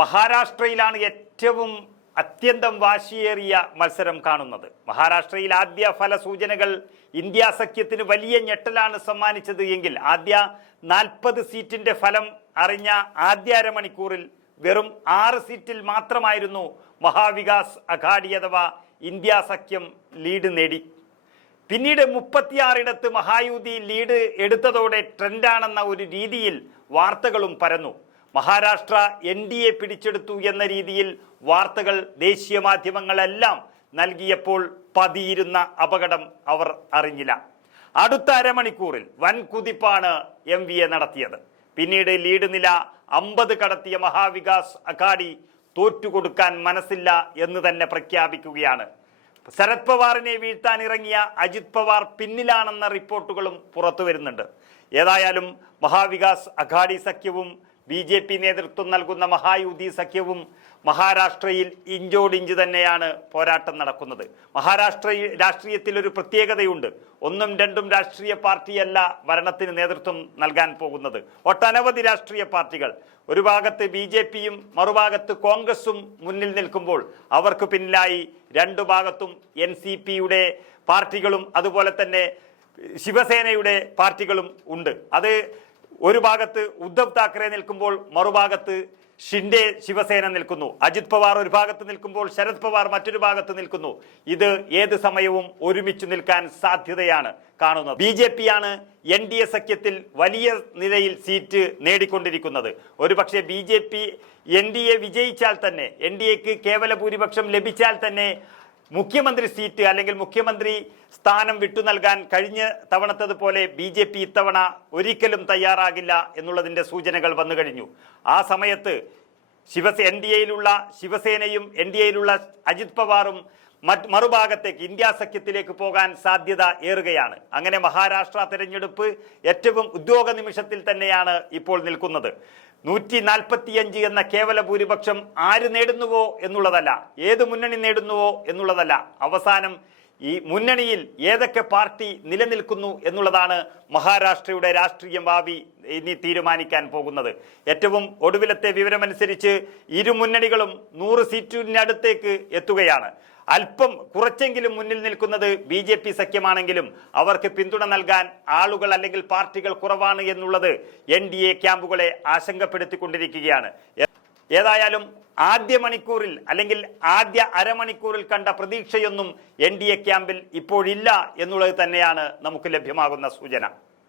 മഹാരാഷ്ട്രയിലാണ് ഏറ്റവും അത്യന്തം വാശിയേറിയ മത്സരം കാണുന്നത്. മഹാരാഷ്ട്രയിൽ ആദ്യ ഫലസൂചനകൾ ഇന്ത്യ സഖ്യത്തിന് വലിയ ഞെട്ടലാണ് സമ്മാനിച്ചത് എങ്കിൽ ആദ്യ നാൽപ്പത് സീറ്റിന്റെ ഫലം അറിഞ്ഞ ആദ്യ അരമണിക്കൂറിൽ വെറും ആറ് സീറ്റിൽ മാത്രമായിരുന്നു മഹാവികാസ് അഘാഡി അഥവാ ഇന്ത്യ സഖ്യം ലീഡ് നേടി. പിന്നീട് മുപ്പത്തിയാറിടത്ത് മഹായുതി ലീഡ് എടുത്തതോടെ ട്രെൻഡാണെന്ന ഒരു രീതിയിൽ വാർത്തകളും പരന്നു. മഹാരാഷ്ട്ര എൻ ഡി എ പിടിച്ചെടുത്തു എന്ന രീതിയിൽ വാർത്തകൾ ദേശീയ മാധ്യമങ്ങളെല്ലാം നൽകിയപ്പോൾ പതിയിരുന്ന അപകടം അവർ അറിഞ്ഞില്ല. അടുത്ത അരമണിക്കൂറിൽ വൻ കുതിപ്പാണ് എം വി എ നടത്തിയത്. പിന്നീട് ലീഡ് നില അമ്പത് കടത്തിയ മഹാവികാസ് അഖാഡി തോറ്റുകൊടുക്കാൻ മനസ്സില്ല എന്ന് തന്നെ പ്രഖ്യാപിക്കുകയാണ്. ശരത് പവാറിനെ വീഴ്ത്താൻ ഇറങ്ങിയ അജിത് പവാർ പിന്നിലാണെന്ന റിപ്പോർട്ടുകളും പുറത്തു വരുന്നുണ്ട് ഏതായാലും മഹാവികാസ് അഖാഡി സഖ്യവും ബി ജെ പി നേതൃത്വം നൽകുന്ന മഹായുതി സഖ്യവും മഹാരാഷ്ട്രയിൽ ഇഞ്ചോടിഞ്ച് തന്നെയാണ് പോരാട്ടം നടക്കുന്നത്. മഹാരാഷ്ട്ര രാഷ്ട്രീയത്തിൽ ഒരു പ്രത്യേകതയുണ്ട്. ഒന്നും രണ്ടും രാഷ്ട്രീയ പാർട്ടിയല്ല ഭരണത്തിന് നേതൃത്വം നൽകാൻ പോകുന്നത്. ഒട്ടനവധി രാഷ്ട്രീയ പാർട്ടികൾ. ഒരു ഭാഗത്ത് ബി ജെ പിയും മറുഭാഗത്ത് കോൺഗ്രസും മുന്നിൽ നിൽക്കുമ്പോൾ അവർക്ക് പിന്നിലായി രണ്ടു ഭാഗത്തും എൻ സി പിയുടെ പാർട്ടികളും അതുപോലെ തന്നെ ശിവസേനയുടെ പാർട്ടികളും ഉണ്ട്. അത് ഒരു ഭാഗത്ത് ഉദ്ധവ് താക്കറെ നിൽക്കുമ്പോൾ മറുഭാഗത്ത് ഷിൻഡെ ശിവസേന നിൽക്കുന്നു. അജിത് പവാർ ഒരു ഭാഗത്ത് നിൽക്കുമ്പോൾ ശരത് പവാർ മറ്റൊരു ഭാഗത്ത് നിൽക്കുന്നു. ഇത് ഏത് സമയവും ഒരുമിച്ച് നിൽക്കാൻ സാധ്യതയാണ് കാണുന്നത്. ബി ജെ പിയാണ് എൻ ഡി എ സഖ്യത്തിൽ വലിയ നിലയിൽ സീറ്റ് നേടിക്കൊണ്ടിരിക്കുന്നത്. ഒരുപക്ഷെ B J P N D A വിജയിച്ചാൽ തന്നെ എൻ ഡി എക്ക് കേവല ഭൂരിപക്ഷം ലഭിച്ചാൽ തന്നെ മുഖ്യമന്ത്രി സീറ്റ് അല്ലെങ്കിൽ മുഖ്യമന്ത്രി സ്ഥാനം വിട്ടു നൽകാൻ കഴിഞ്ഞ തവണത്തതുപോലെ ബി ജെ പി ഇത്തവണ ഒരിക്കലും തയ്യാറാകില്ല എന്നുള്ളതിന്റെ സൂചനകൾ വന്നു കഴിഞ്ഞു. ആ സമയത്ത് ശിവസേ എൻ ഡി എയിലുള്ള ശിവസേനയും എൻ ഡി എയിലുള്ള അജിത് പവാറും മറ്റ് മറുഭാഗത്തേക്ക് ഇന്ത്യ സഖ്യത്തിലേക്ക് പോകാൻ സാധ്യത ഏറുകയാണ്. അങ്ങനെ മഹാരാഷ്ട്ര തെരഞ്ഞെടുപ്പ് ഏറ്റവും ഉദ്യോഗ നിമിഷത്തിൽ തന്നെയാണ് ഇപ്പോൾ നിൽക്കുന്നത്. നൂറ്റി നാൽപ്പത്തിയഞ്ച് എന്ന കേവല ഭൂരിപക്ഷം ആര് നേടുന്നുവോ എന്നുള്ളതല്ല ഏത് മുന്നണി നേടുന്നുവോ എന്നുള്ളതല്ല അവസാനം ഈ മുന്നണിയിൽ ഏതൊക്കെ പാർട്ടി നിലനിൽക്കുന്നു എന്നുള്ളതാണ് മഹാരാഷ്ട്രയുടെ രാഷ്ട്രീയ ഭാവി ഇനി തീരുമാനിക്കാൻ പോകുന്നത്. ഏറ്റവും ഒടുവിലത്തെ വിവരമനുസരിച്ച് ഇരു മുന്നണികളും നൂറ് സീറ്റിനടുത്തേക്ക് എത്തുകയാണ്. അല്പം കുറച്ചെങ്കിലും മുന്നിൽ നിൽക്കുന്നത് ബി ജെ പി സഖ്യമാണെങ്കിലും അവർക്ക് പിന്തുണ നൽകാൻ ആളുകൾ അല്ലെങ്കിൽ പാർട്ടികൾ കുറവാണ് എന്നുള്ളത് എൻ ഡി എ ക്യാമ്പുകളെ ആശങ്കപ്പെടുത്തിക്കൊണ്ടിരിക്കുകയാണ്. ഏതായാലും ആദ്യ മണിക്കൂറിൽ അല്ലെങ്കിൽ ആദ്യ അരമണിക്കൂറിൽ കണ്ട പ്രതീക്ഷയൊന്നും എൻ ഡി എ ക്യാമ്പിൽ ഇപ്പോഴില്ല എന്നുള്ളത് തന്നെയാണ് നമുക്ക് ലഭ്യമാകുന്ന സൂചന.